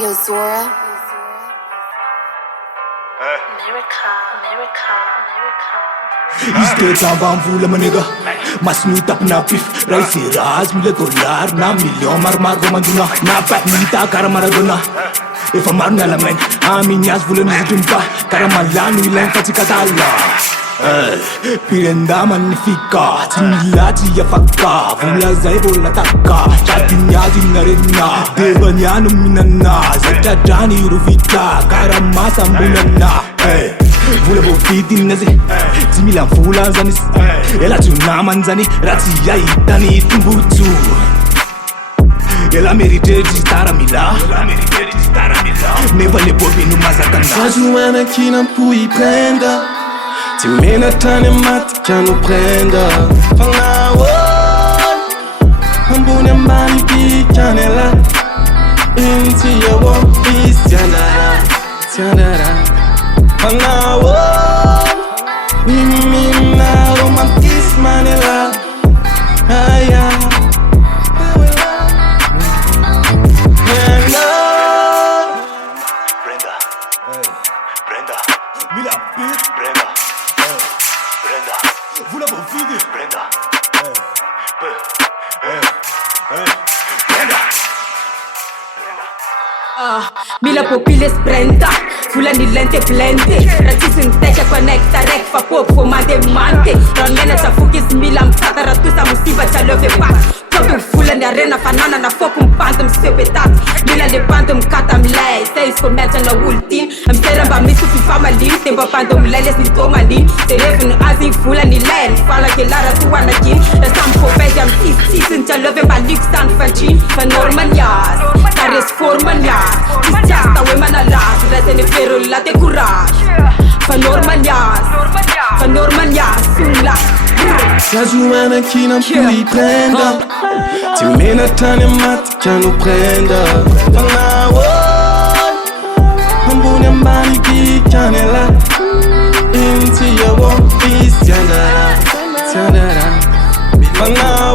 Yo, Zora. Istetambamvula manega masinu tapna pif raisi raz mile dollar na million mar romanduna na patnita kara maradona efa maro ny alamen amin'ny azy volany votriny kara malano ilainy fa tsy katala pirendamany fika tsy mila tsy afaka vola zay vola taka sady ny azy inarenina devany ano minana zay tradrany rovita kara masambonana vola vo vidina zay tsy mila vola zany izy ela tsy namany zany raha tsy ahitany tombotso ela meritreritry taramila nefa le boby no mazakana Rajoana aqui não pui prenda Te mena tane mati que não prenda Fala Ambune mani ki canela Inti ya wapis Tiandara Fala Mimina romantis manela Aya Brenda, mila beat Brenda, voula vo vidi Brenda, Mila popiles Brenda, vola ni lente blende Ratisi nteja connecta rek fa pop fo mande mante Ron mena sa fukis mila mpata ratusa musiba cha love pat Todo vola ni arena fanana na foku mpanda msepetat Mila le panda mkata mlay, se iskomerja na ultin Msera mba misu fifa malin, temba panda mleles ni to malin Serevin azi vola ni len, fala ke lara tuwa na kin Rasam popeja mtis cha love mba lik san fanchin Fa normal yas, kares forman yas Kisjasta we manalas, resene pero late courage Fa normal yas, sunla Rajoana aqui não pui prenda Te mena tane mati que não prenda Fala Ambune mani ki canela Inti ya wapis Tiandara Fala